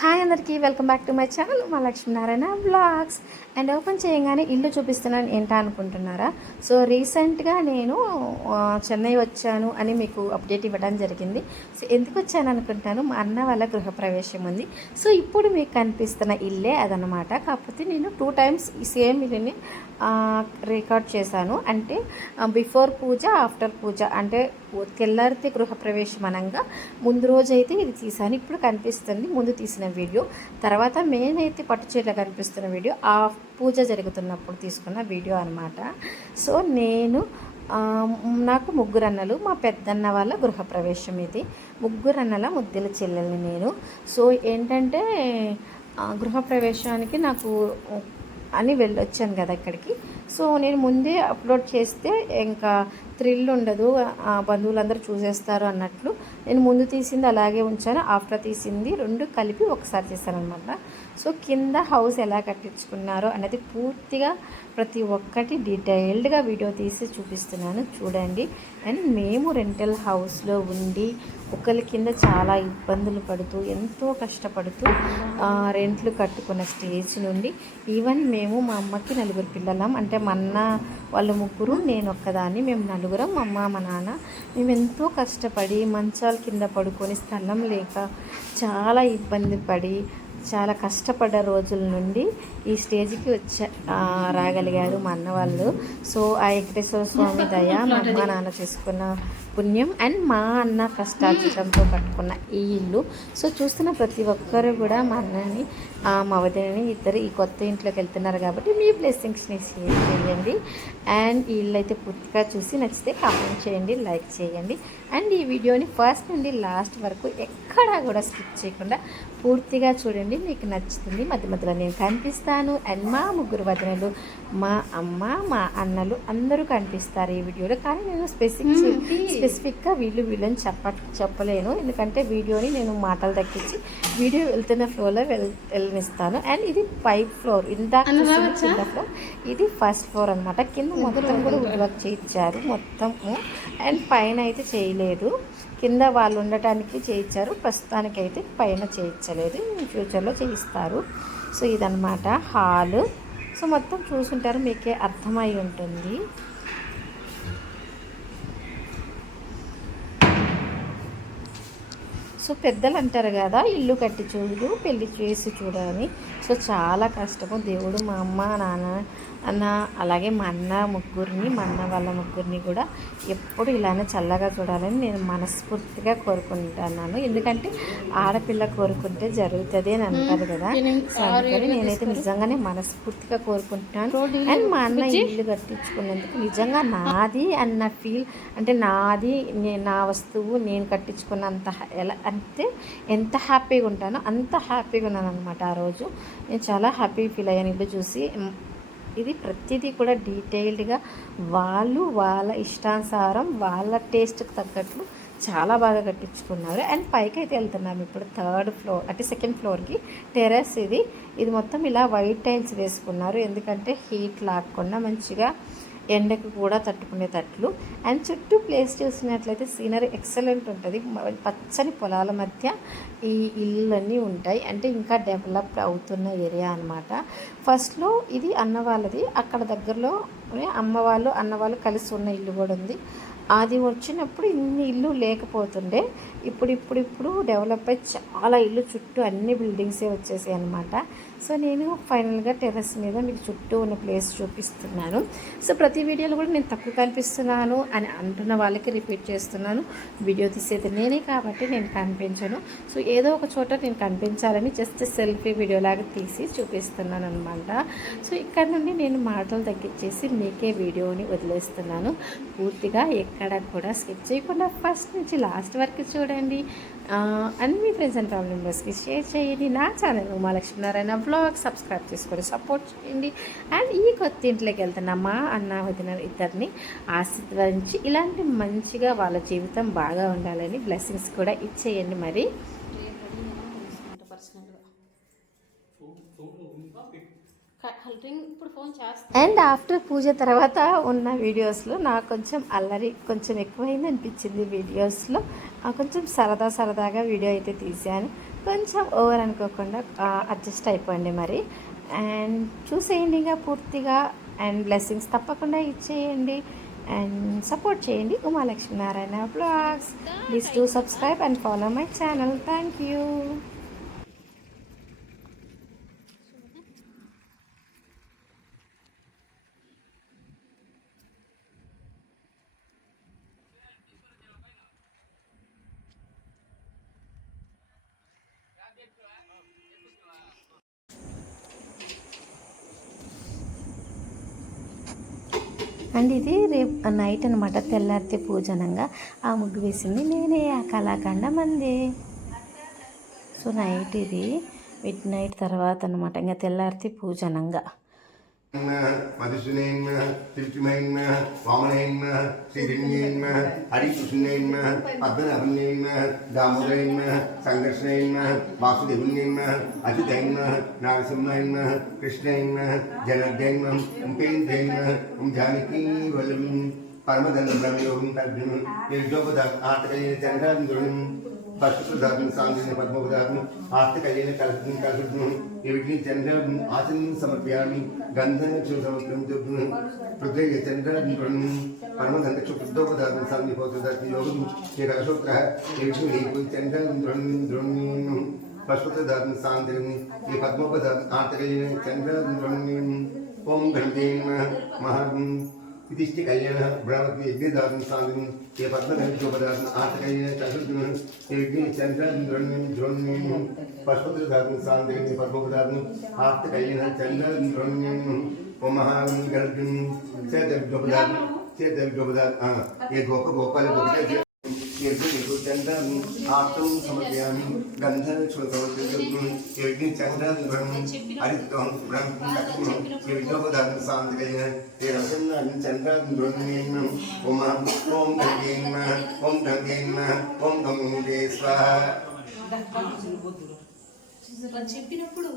Hi అందరికీ welcome back to my channel మా Lakshminarayana blogs and open చేయగానే ఇల్లు చూపిస్తున్నాను ఏంటా అనుకుంటున్నారా? సో రీసెంట్గా నేను చెన్నై వచ్చాను అని మీకు అప్డేట్ ఇవ్వడం జరిగింది. సో ఎందుకు వచ్చాను అనుకుంటాను? మా అన్న వాళ్ళ గృహప్రవేశం ఉంది. సో ఇప్పుడు మీకు కనిపిస్తున్న ఇల్లే అదనమాట కాకపోతే నేను టూ టైమ్స్ ఈ సేమ్ ఇల్లుని రికార్డ్ చేశాను. అంటే బిఫోర్ పూజ ఆఫ్టర్ పూజ. అంటే తెల్లారితే గృహప్రవేశం అనగా ముందు రోజు అయితే ఇది తీసాను. ఇప్పుడు కనిపిస్తుంది ముందు తీసిన వీడియో. తర్వాత మెయిన్ అయితే పట్టు చీరలో కనిపిస్తున్న వీడియో. ఆ పూజ జరుగుతున్నప్పుడు తీసుకున్న వీడియో అనమాట సో నేను నాకు ముగ్గురు అన్నలు మా పెద్దన్న వాళ్ళ గృహప్రవేశం ఇది. ముగ్గురు అన్నల ముద్దుల చెల్లెల్ని నేను. సో ఏంటంటే గృహప్రవేశానికి నాకు అని వెళ్ళొచ్చాను కదా ఇక్కడికి. సో నేను ముందే అప్లోడ్ చేస్తే ఇంకా థ్రిల్ ఉండదు ఆ బంధువులందరూ చూసేస్తారు అన్నట్లు. నేను ముందు తీసింది అలాగే ఉంచాను ఆఫ్టర్ తీసింది రెండు కలిపి ఒకసారి చేశాను అనమాట సో కింద హౌస్ ఎలా కట్టించుకున్నారో అనేది పూర్తిగా ప్రతి ఒక్కటి డీటెయిల్డ్గా వీడియో తీసి చూపిస్తున్నాను చూడండి. అండ్ మేము రెంటల్ హౌస్లో ఉండి ఒకరి కింద చాలా ఇబ్బందులు పడుతూ ఎంతో కష్టపడుతూ రెంట్లు కట్టుకున్న స్టేజ్ నుండి ఈవెన్ మేము మా అమ్మకి నలుగురు పిల్లలం. అంటే మా అన్న వాళ్ళ ముగ్గురు నేను ఒక్కదాన్ని మేము నలుగురం మా అమ్మ మా నాన్న. మేము ఎంతో కష్టపడి మంచాల కింద పడుకొని స్థలం లేక చాలా ఇబ్బంది పడి చాలా కష్టపడ్డ రోజుల నుండి ఈ స్టేజ్కి వచ్చా రాగలిగారు మా అన్న వాళ్ళు సో ఆ వెంకటేశ్వర స్వామి దయ మా అమ్మ నాన్న చేసుకున్న పుణ్యం అండ్ మా అన్న కష్టార్జితంతో కట్టుకున్న ఈ ఇల్లు. సో చూస్తున్న ప్రతి ఒక్కరు కూడా మా అన్నని మా వదినని ఇద్దరు ఈ కొత్త ఇంట్లోకి వెళ్తున్నారు కాబట్టి మీ బ్లెస్సింగ్స్ని షేర్ చేయండి. అండ్ ఈ ఇల్లు అయితే పూర్తిగా చూసి నచ్చితే కామెంట్ చేయండి లైక్ చేయండి. అండ్ ఈ వీడియోని ఫస్ట్ నుండి లాస్ట్ వరకు ఎక్కడా కూడా స్కిప్ చేయకుండా పూర్తిగా చూడండి. మీకు నచ్చుతుంది. మధ్య మధ్యలో నేను కనిపిస్తాను. అండ్ మా ముగ్గురు వదినలు మా అమ్మ మా అన్నలు అందరూ కనిపిస్తారు ఈ వీడియోలో. కానీ నేను స్పెసిఫిక్ స్పెసిఫిక్గా వీళ్ళు వీళ్ళని చెప్ప చెప్పలేను. ఎందుకంటే వీడియోని నేను మాటలు తగ్గించి వీడియో వెళ్తున్న ఫ్లోర్లో వెల్ వెళ్ళనిస్తాను. అండ్ ఇది పైప్ ఫ్లోర్. ఇందాక కింద ఫ్లోర్. ఇది ఫస్ట్ ఫ్లోర్ అనమాట కింద మొత్తం కూడా వర్క్ చేయించారు మొత్తము అండ్ పైన అయితే చేయలేదు. కింద వాళ్ళు ఉండటానికి చేయించారు. ప్రస్తుతానికి అయితే పైన చేయించలేదు. ఫ్యూచర్లో చేయిస్తారు. సో ఇదనమాట హాలు. సో మొత్తం చూసుంటారు. మీకే అర్థమై ఉంటుంది. సో పెద్దలు అంటారు కదా ఇల్లు కట్టి చూడు పెళ్ళి చేసి చూడని సో చాలా కష్టము. దేవుడు మా అమ్మ నాన్న అన్న అలాగే మా అన్న ముగ్గురిని మా అన్న వాళ్ళ ముగ్గురిని కూడా ఎప్పుడు ఇలానే చల్లగా చూడాలని నేను మనస్ఫూర్తిగా కోరుకుంటున్నాను. ఎందుకంటే ఆడపిల్ల కోరుకుంటే జరుగుతుంది అని అంటారు కదా. అందుకని నేనైతే నిజంగానే మనస్ఫూర్తిగా కోరుకుంటున్నాను. అండ్ మా అన్న ఇల్లు కట్టించుకున్నందుకు నిజంగా నాది అన్న ఫీల్ అంటే నాది నే- నా వస్తువు నేను కట్టించుకున్నంత ఎలా అంటే ఎంత హ్యాపీగా ఉంటానో అంత హ్యాపీగా ఉన్నాను అనమాట ఆ రోజు. నేను చాలా హ్యాపీ ఫీల్ అయ్యాను. ఇల్లు చూసి ఇది ప్రతిదీ కూడా డీటెయిల్డ్గా వాళ్ళు వాళ్ళ ఇష్టానుసారం వాళ్ళ టేస్ట్కి తగ్గట్లు చాలా బాగా కట్టించుకున్నారు. అండ్ పైకి అయితే వెళ్తున్నాము ఇప్పుడు థర్డ్ ఫ్లోర్ అంటే సెకండ్ ఫ్లోర్కి. టెర్రస్ ఇది. ఇది మొత్తం ఇలా వైట్ టైల్స్ వేసుకున్నారు. ఎందుకంటే హీట్ లాక్కుండా మంచిగా ఎండకు కూడా తట్టుకునేటట్లు అండ్ చుట్టూ ప్లేస్ చూసినట్లయితే సీనరీ ఎక్సలెంట్ ఉంటుంది. పచ్చని పొలాల మధ్య ఈ ఇళ్ళన్నీ ఉంటాయి. అంటే ఇంకా డెవలప్ అవుతున్న ఏరియా అనమాట ఫస్ట్లో ఇది అన్న వాళ్ళది. అక్కడ దగ్గరలో అమ్మవాళ్ళు అన్నవాళ్ళు కలిసి ఉన్న ఇల్లు కూడా ఉంది. అది వచ్చినప్పుడు ఇన్ని ఇల్లు లేకపోతుండే ఇప్పుడు ఇప్పుడు ఇప్పుడు డెవలప్ అయ్యి చాలా ఇల్లు చుట్టూ అన్ని బిల్డింగ్సే వచ్చేసాయి అనమాట సో నేను ఫైనల్గా టెర్రస్ మీద మీకు చుట్టూ ఉన్న ప్లేస్ చూపిస్తున్నాను. సో ప్రతి వీడియోలో కూడా నేను తక్కువ కనిపిస్తున్నాను అని అంటున్న వాళ్ళకి రిపీట్ చేస్తున్నాను. వీడియో తీసేది నేనే కాబట్టి నేను కనిపించను. సో ఏదో ఒక చోట నేను కనిపించాలని జస్ట్ సెల్ఫీ వీడియోలాగా తీసి చూపిస్తున్నాను అనమాట సో ఇక్కడ నుండి నేను మాటలు తగ్గించేసి మీకే వీడియోని వదిలేస్తున్నాను. పూర్తిగా ఎక్కడ కూడా స్కిప్ చేయకుండా ఫస్ట్ నుంచి లాస్ట్ వరకు చూడండి. చూడండి. అండ్ మీ ఫ్రెండ్స్ అండ్ ఫ్యామిలీ మెంబర్స్కి షేర్ చేయండి. నా ఛానల్ ఉమాలక్ష్మీనారాయణ బ్లాగ్ సబ్స్క్రైబ్ చేసుకొని సపోర్ట్ చేయండి. అండ్ ఈ కొత్త ఇంట్లోకి వెళ్తున్న మా అన్న వదిన ఇద్దరిని ఆశీర్వదించి ఇలాంటి మంచిగా వాళ్ళ జీవితం బాగా ఉండాలని బ్లెస్సింగ్స్ కూడా ఇచ్చేయండి మరి. ఇప్పుడు ఫోన్ చేస్తా. అండ్ ఆఫ్టర్ పూజ తర్వాత ఉన్న వీడియోస్లో నాకు కొంచెం అల్లరి కొంచెం ఎక్కువైంది అనిపించింది వీడియోస్లో. కొంచెం సరదా సరదాగా వీడియో అయితే తీశాను. కొంచెం ఓవర్ అనుకోకుండా అడ్జస్ట్ అయిపోండి మరి. అండ్ చూసేయండి ఇంకా పూర్తిగా. అండ్ బ్లెస్సింగ్స్ తప్పకుండా ఇచ్చేయండి. అండ్ సపోర్ట్ చేయండి Uma Lakshminarayana blogs please to subscribe and follow my channel. Thank you. And ఇది రేపు నైట్ అనమాట తెల్లారితే పూజనంగా. ఆ ముగ్గు వేసింది నేనే ఆ కళాఖండం అంది. సో నైట్ ఇది. మిడ్ నైట్ తర్వాత అనమాట ఇంకా తెల్లారితే పూజనంగా. மதுசுனேன்ம திருச்சிமேன்ம வாமனேன்ம ஸ்ரீரண்யேன்ம ஹரிகிருஷ்ணேன்ம பத்மநாபன்னேன்ம தாமோதரேன்ம சங்கர்ஷ்ணேன்ம வாசுதேவன்னேன்ம அஜிதேன்ம நாரசிம்மேன்ம கிருஷ்ணேன்ம ஜனதேன்ம உம்பேந்தேன்ம உம் ஜானகி வலம் பரமதன் பிரமயோகம் தர்பிணும் ஆட்டகளில் சந்திரந்துரும் പശുധാരണസാന്തിനെ പത്മപുരാഗ്നി ആസ്തകൈലേന കലത്തിനും കലത്തിനും എവിഗ്നി ചന്ദ്ര ആസനം സമർപ്പയാമി ഗന്ധനക്ഷുസമർപ്പണം ചോദിക്കുന്നു പൃഥ്വി ചന്ദ്ര പരമധനക്ഷ വൃദ്ധോപധാരണസാന്തി ഭോത്രദാത്തി യോഗം ശ്രീ കലശോത്ര എവിഗ്നി ചന്ദ്ര പശുപതിധാരണസാന്തിന് ഈ പത്മപദ ആർത്തകൈലേന ചന്ദ്ര ഓം ഗന്ധേന മഹ इतिष्ठि कल्याणः ब्राह्मति यज्ञदातुं सान्दिनं ये पद्मधनिषोपदातुं आतकैः चतुर्गुणः ये चन्द्रन्द्रणं द्रोण्यं पशुद्रधातुं सान्दिनं ये पद्मोपदातुं जो चन्द्रन्द्रोण्यं ओमहारं गर्गं चेदविद्योपदातुं चेदविद्योपदातुं ये गोप गोपाल మహాగం గణం చేతోపదార్థం చేతోపదార్థం ఏ గోప గోపాల గోపిక చంద్రం ఆప్తం సమర్పయామి గంధం సమర్పయామి యజ్ఞ చంద్రం హరితం బ్రహ్మ యజ్ఞోపదార్థం సాంద్రయ ఏ రసం చంద్రం ద్రోణ్యం ఓం ఓం గంగేన్మ ఓం గంగేన్మ ఓం గంగే స్వాహ చెప్పినప్పుడు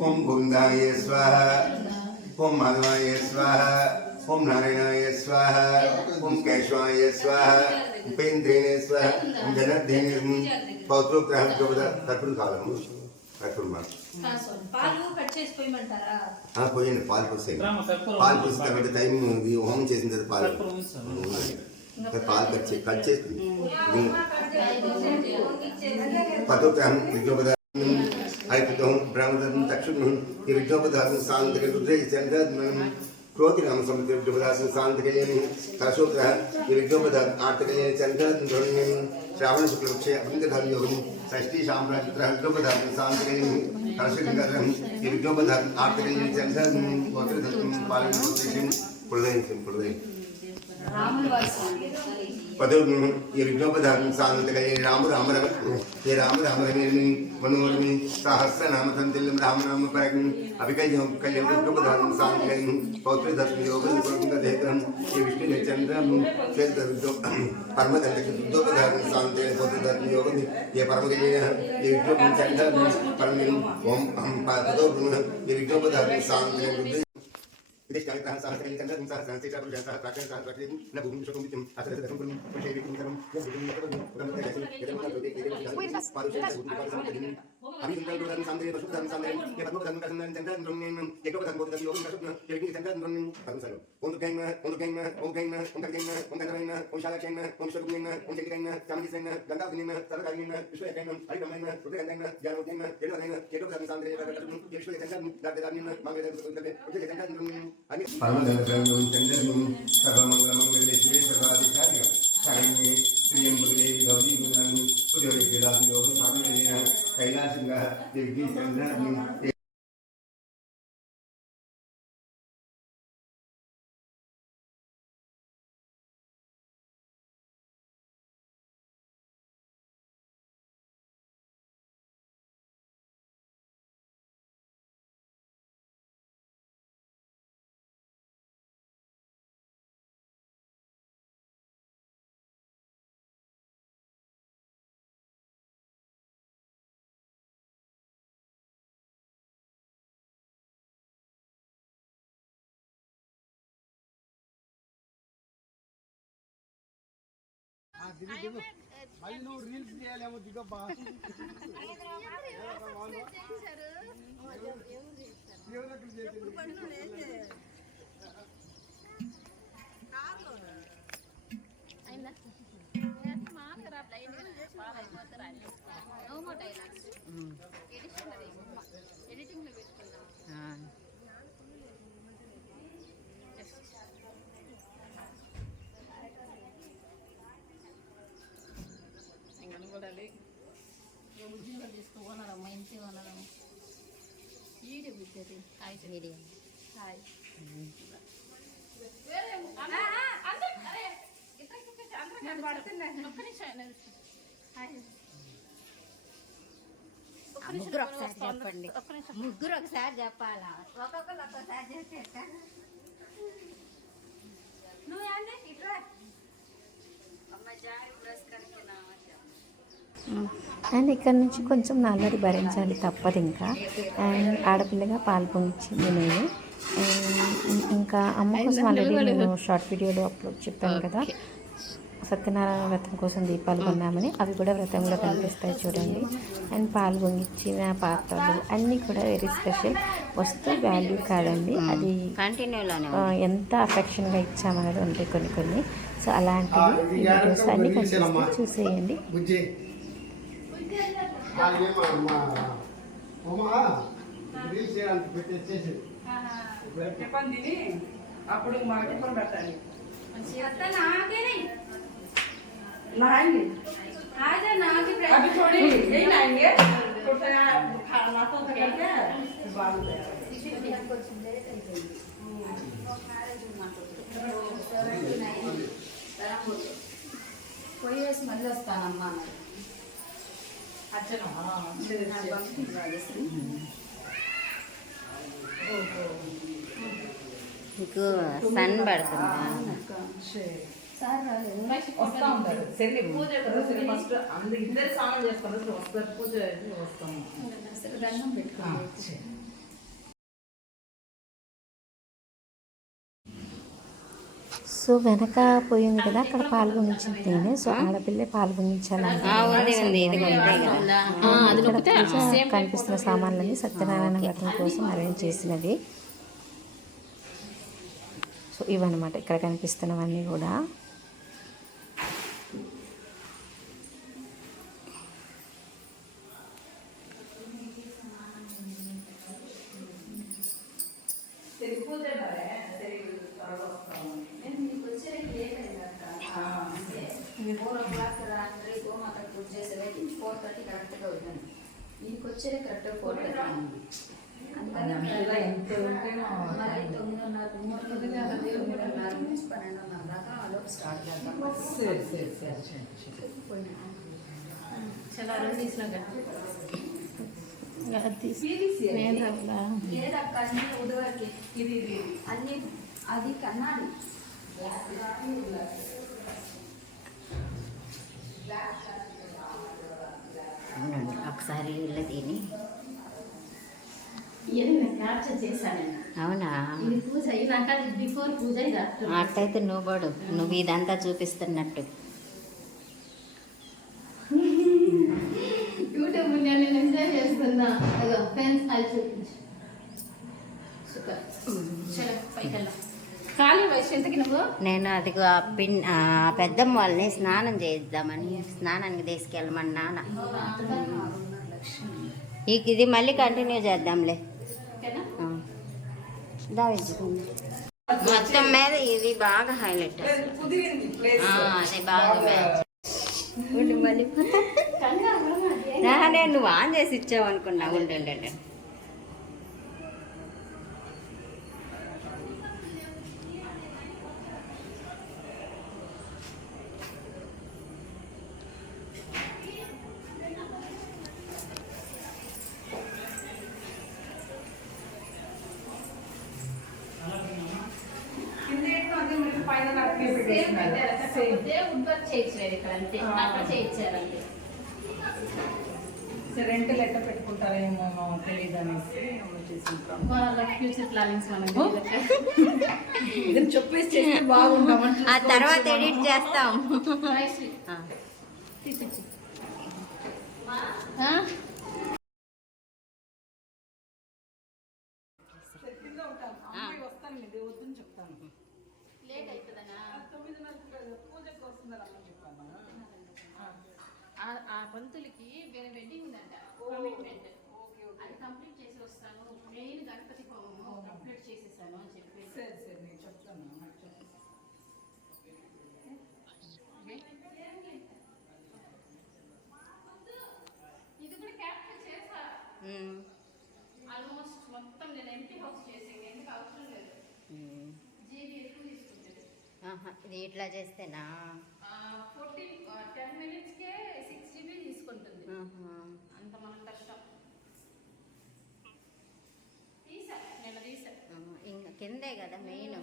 ఓం గోవిందాయ స్వాహ ఓం మాధవాయ స్వాహ ఓం నారాయణాయ స్వాహ ఓం కేశవాయ స్వాహ ఉపేంద్రేణ స్వాహ ఓం జనార్దనేన పౌత్రోగ్రహం కర్పూరం కాలము కర్పూరం మాట పాలు కట్ చేసి పోయమంటారా ఆ, పోయండి పాలు పోసేయండి పాలు పోసిన తర్వాత టైం ఇది హోమం చేసిన తర్వాత పాలు ఉండండి. ఇంకా పాలు కట్ చేసి కట్ చేసి పదోగ్రహం విజ్ఞోపదార్థం హరితం బ్రహ్మదత్తం తక్షుణం ఈ విజ్ఞోపదార్థం సాంతక రుద్రయ श्रोतिरामसंप्रतिभ्युपदासनसान्तकयेनि सरसूत्रः विविघ्नोपद आर्तकयेनि चन्द्रध्वनिः श्रावणशुक्लपक्षे अपिङ्गधायोगिनि षष्ठीशाम्राजुत्रः विघ्नोपदासनसान्तकयेनि हर्षकरं विघ्नोपद आर्तकयेनि चन्द्रगोत्रधत्वं पालयन्ति प्रदयन्ति प्रदयन्ति సామ్రాజ్య విజ్ఞోపదార్థం సాంతకయ్యని కలశగంగాధరం ఈ విజ్ఞోపదార్థం ఆర్తకయ్యని చంద్రం గోత్రదత్తం పాలన పుల్లయం పుల్లయం రాముల వారి స్వామి పదవి ఈ విజ్ఞోపదార్థం సాంతగా ఏ రాము రామరమ ఏ రామ రామరమేమి మనోరమి సహస్రనామ సంతిల్లం రామనామ పరగం అభికల్యం కళ్యం విజ్ఞోపదార్థం సాంతగం పౌత్రదర్శన యోగం దేహం ఈ విష్ణు చంద్రం చేత విజ్ఞో పరమదండ విజ్ఞోపదార్థం సాంతగం పౌత్రదర్శన యోగం ఏ పరమగల్య ఈ విజ్ఞోపం చంద్రం పరమం ఓం పదో ఈ విజ్ఞోపదార్థం సాంతగం విదేశాగ్రహ సహస్రం సహస్రం నా భూమి శుభం అసలు अभिसंकल्पदान सांदे पशुदान सांदे ये तत्व दान दान दान चंद्र द्रम नेम ये को तत्व दान योग कशुप न ये की चंद्र द्रम नेम तत्व सरो ओम गैम ओम गैम ओम गैम ओम गैम ओम गैम ओम शाला गैम ओम शकुप नेम ओम चंद्र गैम सामने गैम गंगा गैम सरकार गैम विश्व गैम हरि गैम रुद्र गैम ज्ञान गैम ये गैम ये को दान सांदे ये कशुप ये विश्व गैम दान दान नेम मांगे दान करते ये चंद्र द्रम नेम परम दान द्रम चंद्र द्रम सर्वमंगलम కైలాసంగా దేవి చంద్రాన్ని మళ్ళీ నువ్వు రీల్స్ చేయాలేమో దిగబ్బా మాకు రా బ్లైండ్ పాలైపోతారా అవుమోటైనా ఎవరెక్కడ చేసింది ముగ్గురు ఒకసారి చెప్పండి. ముగ్గురు ఒకసారి చెప్పాలా? ఒక్కొక్కరు ఒక్కొక్కసారి చేస్తే? నువ్వు? ఇట్రా. అమ్మ జారి పురస్కరికి నా ఆశ. అండ్ ఇక్కడ నుంచి కొంచెం నల్లడి భరించాలి తప్పదు ఇంకా. అండ్ ఆడపిల్లగా పాలు పొంగిచ్చింది నేను ఇంకా అమ్మ కోసం ఆల్రెడీ నేను షార్ట్ వీడియోలో అప్లోడ్ చెప్పాను కదా. సత్యనారాయణ వ్రతం కోసం దీపాలు కొన్నామని. అవి కూడా వ్రతంలో కనిపిస్తాయి చూడండి. అండ్ పాలు పొంగిచ్చిన పాత్రలు అన్నీ కూడా వెరీ స్పెషల్ వస్తూ వాల్యూ కాదండి. అది కంటిన్యూలోనే ఆ, ఎంత అఫెక్షన్గా ఇచ్చామనేది ఉంటాయి కొన్ని కొన్ని. సో అలాంటివి వీడియోస్ అన్నీ కనిపిస్తాయి చూసేయండి. బుజ్జి. వాళ్ళేమో మా ఉమా రీల్ చేయడానికి పెట్టేసేసి చెప్పండి తిని అప్పుడు మా టిఫిన్ పెట్టాలి నాయని అవి చూడి ఏ నాయని మాతో కలిగితే బాగుంటాయి పోయేసి మళ్ళీ వస్తానమ్మా అన్నారు మీకు సన్ పడుతుందా? ఫస్ట్ అందరు ఇద్దరు స్నానం చేసుకున్నారు వస్తారు. పూజ వస్తాము. దండం పెట్టుకోండి. సో వెనక పోయింది కదా అక్కడ పాలు పొంగించింది నేనే. సో ఆడపిల్లే పాలు పొంగించాలంటే ఉంది ఉంది ఇది ఉంటాయి కదా ఇక్కడ పూజ కనిపిస్తున్న సామాన్లన్నీ సత్యనారాయణ వ్రతం కోసం అరేంజ్ చేసినవి. సో ఇవన్నమాట ఇక్కడ కనిపిస్తున్నవన్నీ కూడా. మూడున్నర తొమ్మిదిన్నర నుంచి పన్నెండున్నర దాకా ఆలోపు స్టార్ట్ చేద్దాం సరే సరే సరే సరే సరే లేదక్క అన్ని ఉదవరికి ఇది ఇది అన్ని అది కన్నాడు ఒకసారి ఇల్లు తిని. అవునా. అట్లయితే నువ్వు పడు. నువ్వు ఇదంతా చూపిస్తున్నట్టు. యూట్యూబ్ నేను ఎంజాయ్ చేస్తున్నా. అదో ఫ్రెండ్స్ అది చూపించు. సూపర్. చలో పైకి నేను అదిగో ఆ పిన్ ఆ పెద్దమ్మ వాళ్ళని స్నానం చేద్దామని స్నానానికి తీసుకెళ్ళమని నాన్న. ఇక ఇది మళ్ళీ కంటిన్యూ చేద్దాంలే. మొత్తం మీద ఇది బాగా హైలైట్ కుదిరింది ప్లేస్ అదే బాగా మ్యాచ్ మళ్ళీ. కంగారు పడమాకే. నేను నువ్వు ఆన్ చేసి ఇచ్చావు అనుకున్నా ఉండండి ఎట్లా పెట్టుకుంటారేమో తెలియదు అనేసి ఫ్యూచర్ ప్లానింగ్స్ మనం చెప్పేసి చేస్తే బాగుంటాం ఆ తర్వాత ఎడిట్ చేస్తాం. తీసి ఇది ఇట్లా చేస్తేనా? ఫోర్టీన్ టెన్ మినిట్స్కే సిక్స్ జీబీ తీసుకుంటుంది. అంత మనకు కష్టం. తీసా నేను తీసా. ఇంకా కిందే కదా మెయిన్.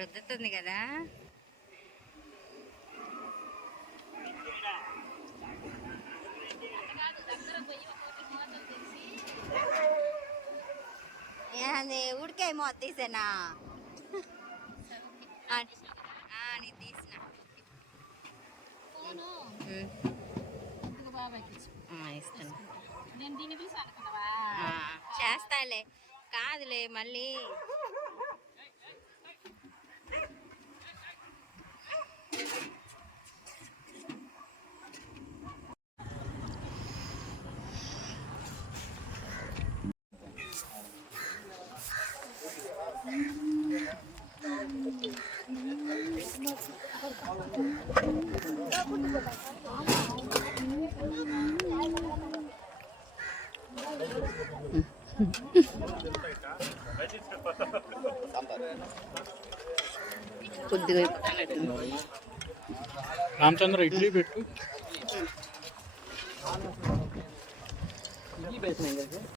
రుద్దుతుంది కదా. అది ఉడికాయ మోత తీసేనా? నేను తీసిన. ఇస్తాను చేస్తాలే. కాదులే మళ్ళీ. కొద్దిగా रामचंद्र इडली बैठू